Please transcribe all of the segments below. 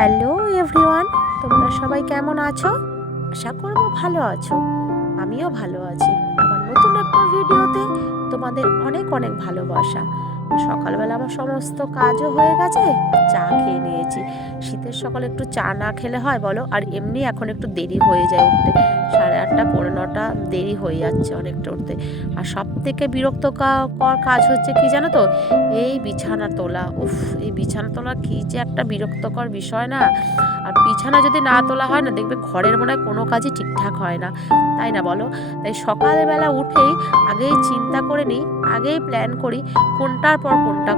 Hello everyone, তোমরা সবাই কেমন আছো? আশা করব ভালো আছো। আমিও ভালো আছি। আমার নতুন একটা ভিডিওতে তোমাদের অনেক অনেক ভালোবাসা। সকালবেলা আমার সমস্ত কাজও হয়ে গেছে, চা খেয়ে নিয়েছি। শীতের সকালে একটু চা না খেলে হয় বলো? আর এমনি এখন একটু দেরি হয়ে যায় উঠতে। সাড়ে আটটা, পৌনে নটা দেরি হয়ে যাচ্ছে অনেকটা উঠতে। আর সব থেকে বিরক্তকর কাজ হচ্ছে কি জানো তো? এই বিছানা তোলা। উফ, এই বিছানা তোলা কি যে একটা বিরক্তকর বিষয় না? আর বিছানা যদি না তোলা হয় না, দেখবে ঘরের মনে হয় কোনো কাজই ঠিকঠাক হয় না। তাই না বলো? তাই সকালবেলা উঠেই আগেই চিন্তা করে নিই, আগেই প্ল্যান করি কোনটার পর কোনটা।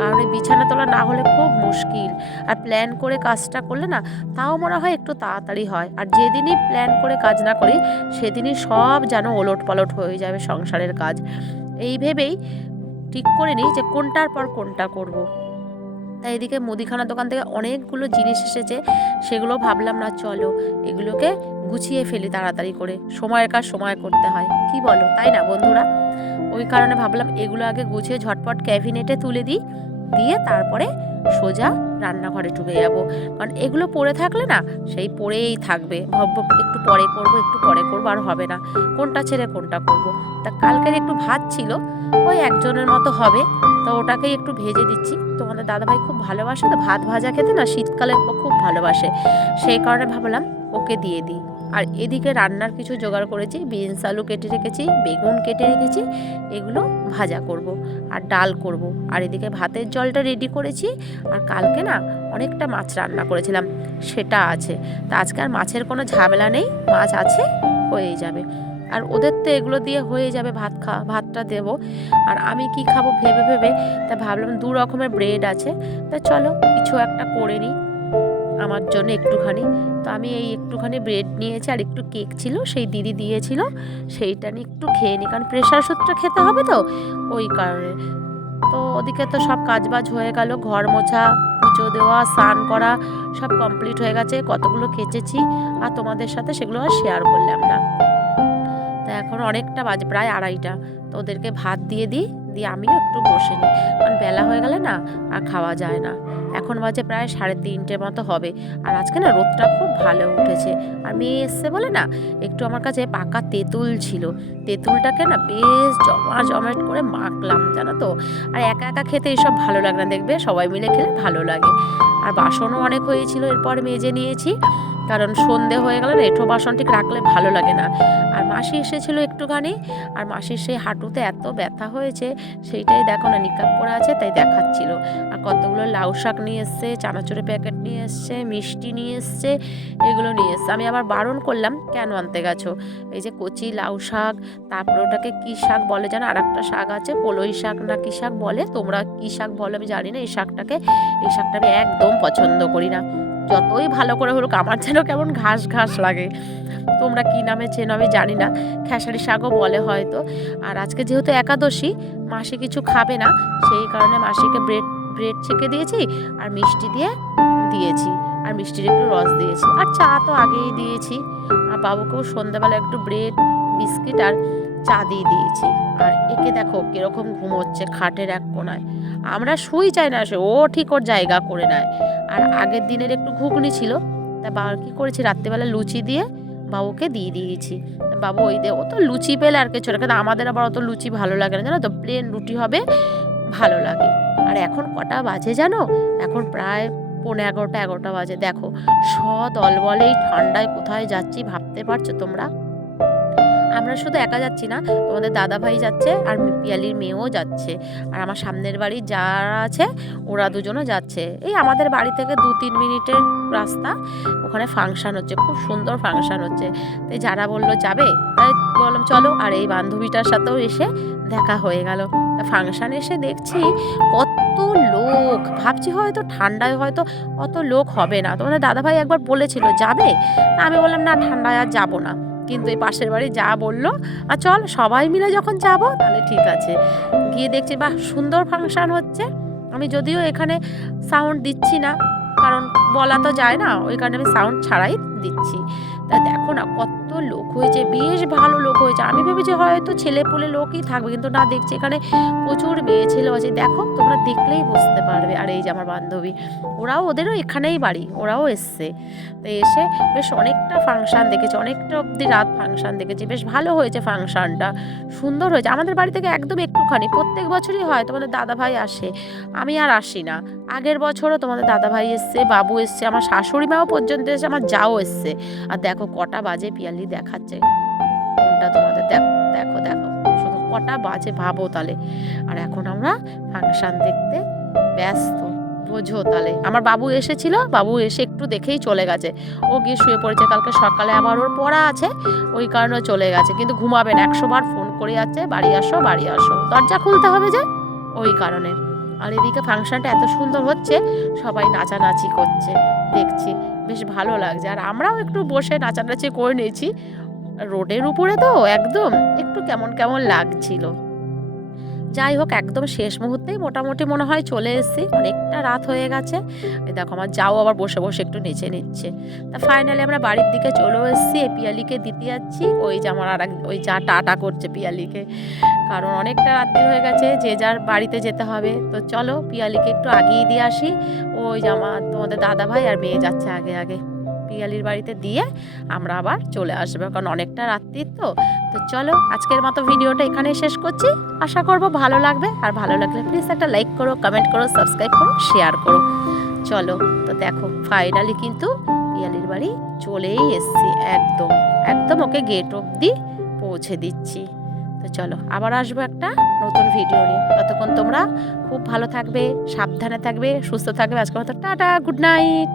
কারণ এই বিছানা তোলা না হলে খুব মুশকিল। আর প্ল্যান করে কাজটা করলে না, তাও মনে হয় একটু তাড়াতাড়ি হয়। আর যেদিনই প্ল্যান করে কাজ না করি, সেদিনই সব যেন ওলট পালট হয়ে যাবে সংসারের কাজ। এই ভেবেই ঠিক করে নিই যে কোনটার পর কোনটা করব। তাই এদিকে মুদিখানা দোকান থেকে অনেকগুলো জিনিস এসেছে, সেগুলো ভাবলাম না চলো, এগুলোকে গুছিয়ে ফেলি তাড়াতাড়ি করে। সময়ের কাজ সময় করতে হয়, কি বলো? তাই না বন্ধুরা? ওই কারণে ভাবলাম এগুলো আগে গুছিয়ে ঝটপট ক্যাবিনেটে তুলে দিই। দিয়ে তারপরে সোজা রান্নাঘরে ঢুকে যাব। কারণ এগুলো পড়ে থাকলে না, সেই পড়েই থাকবে। ভাববো একটু পরে করব, একটু পরে করব, আর হবে না। কোনটা ছেড়ে কোনটা করব? তা কালকের একটু ভাত ছিল, ওই একজনের মতো হবে। তো ওটাকেই একটু ভেজে দিচ্ছি। তোমাদের দাদাভাই খুব ভালোবাসে। তো ভাত ভাজা খেতে না শীতকালে খুব ভালোবাসে। সেই কারণে ভাবলাম ওকে দিয়ে দিই। আর এদিকে রান্নার কিছু জোগাড় করেছি, বিনস আলু কেটে রেখেছি, বেগুন কেটে রেখেছি, এগুলো ভাজা করব আর ডাল করব। আর এদিকে ভাতের জলটা রেডি করেছি আর কালকে না অনেকটা মাছ রান্না করেছিলাম, সেটা আছে। তা আজকে আর মাছের কোনো ঝামেলা নেই, মাছ আছে হয়ে যাবে। আর ওদের তো এগুলো দিয়ে হয়ে যাবে ভাত খাওয়া ভাতটা দেবো। আর আমি কি খাব ভেবে ভেবে, তা ভাবলাম দু রকমের ব্রেড আছে। তা চলো কিছু একটা করে নিই। আমার জন্য একটুখানি। তো আমি এই একটুখানি ব্রেড নিয়েছি আর একটু কেক ছিল, সেই দিদি দিয়েছিল, সেইটা নিয়ে একটু খেয়ে নিই কারণ প্রেশার ওষুধটা খেতে হবে তো, ওই কারণে। তো ওদিকে তো সব কাজবাজ হয়ে গেল, ঘর মোছা, পুজো দেওয়া, স্নান করা, সব কমপ্লিট হয়ে গেছে। কতগুলো কেচেছি আর তোমাদের সাথে সেগুলো আর শেয়ার করলাম না। তা এখন অনেকটা বাজে, প্রায় আড়াইটা। তো ওদেরকে ভাত দিয়ে দিই। দিয়ে আমিও একটু বসে নিই। কারণ বেলা হয়ে গেলে না আর খাওয়া যায় না। এখন বাজে প্রায় সাড়ে তিনটের মতো হবে। আর আজকে না রোদটা খুব ভালো উঠেছে। আর মেয়ে এসছে বলে না একটু আমার কাছে পাকা তেঁতুল ছিল। তেঁতুলটাকে না বেশ জমা জমাট করে মাখলাম, জানো তো? আর একা একা খেতে এসব ভালো লাগে না, দেখবে? সবাই মিলে খেলে ভালো লাগে। আর বাসনও অনেক হয়েছিল, এরপর মেজে নিয়েছি। কারণ সন্ধে হয়ে গেল না এঁঠো বাসন ঠিক রাখলে ভালো লাগে না। আর মাসি এসেছিল একটুখানি। আর মাসির সেই হাঁটুতে এত ব্যথা হয়েছে সেইটাই দেখো না নিকাপ পরে আছে তাই দেখাচ্ছিল। আর কতগুলো লাউ শাক নিয়ে এসছে, চানাচুরের প্যাকেট নিয়ে এসছে, মিষ্টি নিয়ে এসছে, এগুলো নিয়ে এসছে। আমি আবার বারণ করলাম, কেন আনতে গেছো? এই যে কচি লাউ শাক, তারপরে ওটাকে কী শাক বলে যেন আর একটা শাক আছে, পলই শাক না কী শাক বলে? তোমরা কী শাক বলো আমি জানি না, এই শাকটাকে, এই শাকটা আমি একদম পছন্দ করি না। যতই ভালো করে হলুক আমার যেন কেমন ঘাস ঘাস লাগে। তোমরা কী নামে চেনো আমি জানি না। খেসারি শাকও বলে হয়তো। আর আজকে যেহেতু একাদশী, মাসি কিছু খাবে না, সেই কারণে মাসিকে ব্রেড ব্রেড ছেঁকে দিয়েছি আর মিষ্টি দিয়ে দিয়েছি। আর মিষ্টির একটু রস দিয়েছি। আর চা তো আগেই দিয়েছি। আর বাবুকেও সন্ধ্যাবেলা একটু ব্রেড, বিস্কিট আর চা দিয়ে দিয়েছি। আর একে দেখো কীরকম ঘুমোচ্ছে খাটের এক কোনায়। আমরা শুই চাই না সে, ও ঠিক ওর জায়গা করে নেয়। আর আগের দিনের একটু ঘুগনি ছিল, তা বাবা কী করেছি, রাত্রেবেলা লুচি দিয়ে বাবুকে দিয়ে দিয়েছি। বাবু ওই দে, ও তো লুচি পেলে আর কিছু কিন্তু আমাদের আবার অত লুচি ভালো লাগে না, জানো তো? প্লেন রুটি হবে, ভালো লাগে। আর এখন কটা বাজে জানো? এখন প্রায় পৌনে এগারোটা এগারোটা বাজে। দেখো স দল বলে এই ঠান্ডায় কোথায় যাচ্ছি ভাবতে পারছ তোমরা? আমরা শুধু একা যাচ্ছি না, তোমাদের দাদা ভাই যাচ্ছে আর পিয়ালির মেয়েও যাচ্ছে। আর আমার সামনের বাড়ি যারা আছে, ওরা দুজনও যাচ্ছে। এই আমাদের বাড়ি থেকে দু তিন মিনিটের রাস্তা, ওখানে ফাংশান হচ্ছে, খুব সুন্দর ফাংশান হচ্ছে। তাই যারা বলল যাবে, তাই বললাম, চলো। আর এই বান্ধবীটার সাথেও এসে দেখা হয়ে গেল। ফাংশন এসে দেখছি কত লোক। ভাবছি হয়তো ঠান্ডায় হয়তো অত লোক হবে না। তোমাদের দাদাভাই একবার বলেছিল, যাবে? আমি বললাম, না, ঠান্ডায় আর যাব না। কিন্তু এই পাশের বাড়ি যা বলল, আর চল সবাই মিলে যখন যাব, তাহলে ঠিক আছে। গিয়ে দেখছি, বাহ, সুন্দর ফাংশন হচ্ছে। আমি যদিও এখানে সাউন্ড দিচ্ছি না, কারণ বলা তো যায় না ওই কারণে আমি সাউন্ড ছাড়াই দিচ্ছি। তা দেখো না, কত লোক হয়েছে, বেশ ভালো লোক হয়েছে। আমি ভেবেছি হয়তো ছেলে পুলে লোকই থাকবে, কিন্তু না দেখছি। এখানে প্রচুর মেয়ে ছেলেও আছে। দেখো, তোমরা দেখলেই বুঝতে পারবে। আর, এই যে আমার বান্ধবী, ওরাও ওদেরও এখানেই বাড়ি, ওরাও এসছে। তো এসে বেশ অনেকটা ফাংশান দেখেছে, অনেকটা অবধি রাত ফাংশান দেখেছি। বেশ ভালো হয়েছে ফাংশানটা, সুন্দর হয়েছে। আমাদের বাড়ি থেকে একদম একটুখানি, প্রত্যেক বছরই হয় তোমাদের দাদা ভাই আসে। আমি আর আসি না। আগের বছরও তোমাদের দাদা ভাই এসছে, বাবু এসছে, আমার শাশুড়ি মাও পর্যন্ত এসছে, আমার যাও এসছে। আর দেখো, কটা বাজে পিয়ালি দেখাচ্ছে। কোনটা তোমাদের দেখো দেখো দেখো। শুধু কটা বাজে ভাবো তাহলে। আর এখন আমরা ফাংশান দেখতে ব্যস্ত। বোঝো তাহলে। আমার বাবু এসেছিল, বাবু এসে একটু দেখেই চলে গেছে। ও গিয়ে শুয়ে পড়েছে। কালকে সকালে আবার ওর পড়া আছে। ওই কারণে চলে গেছে। কিন্তু ঘুমাবে না। একশো বার ফোন করে যাচ্ছে, বাড়ি আসো বাড়ি আসো। দরজা খুলতে হবে যে, ওই কারণে। আর এদিকে ফাংশনটা এত সুন্দর হচ্ছে, সবাই নাচানাচি করছে, দেখছি, বেশ ভালো লাগছে। আর আমরাও একটু বসে নাচানাচি করে নিয়েছি। রোডের উপরে তো একদম একটু কেমন কেমন লাগছিল। যাই হোক, একদম শেষ মুহূর্তেই মোটামুটি মনে হয় চলে এসেছি। অনেকটা রাত হয়ে গেছে। দেখো, আমার যাও আবার বসে বসে একটু নেচে নিচ্ছে। তা ফাইনালি আমরা বাড়ির দিকে চলেও এসেছি। পিয়ালিকে দিতে যাচ্ছি। ওই যে আমার আর ওই যা টাটা করছে পিয়ালিকে। কারণ অনেকটা রাত্রি হয়ে গেছে, যে যার বাড়িতে যেতে হবে। তো চলো, পিয়ালিকে একটু আগিয়ে দিয়ে আসি। ওই আমার তোমাদের দাদা ভাই আর মেয়ে যাচ্ছে আগে আগে। পিয়ালির বাড়িতে দিয়ে আমরা আবার চলে আসব, কারণ অনেকটা রাত্রির তো। তো চলো, আজকের মতো ভিডিওটা এখানে শেষ করছি। আশা করব ভালো লাগবে, আর ভালো লাগলে প্লিজ একটা লাইক করো কমেন্ট করো সাবস্ক্রাইব করো শেয়ার করো। চলো, তো দেখো ফাইনালি কিন্তু পিয়ালির বাড়ি চলেই এসছি, একদম একদম ওকে গেট অবধি পৌঁছে দিচ্ছি। তো চলো, আবার আসব একটা নতুন ভিডিও নিয়ে। ততক্ষণ তোমরা খুব ভালো থাকবে, সাবধানে থাকবে, সুস্থ থাকবে। আজকের মতো টাটা গুড নাইট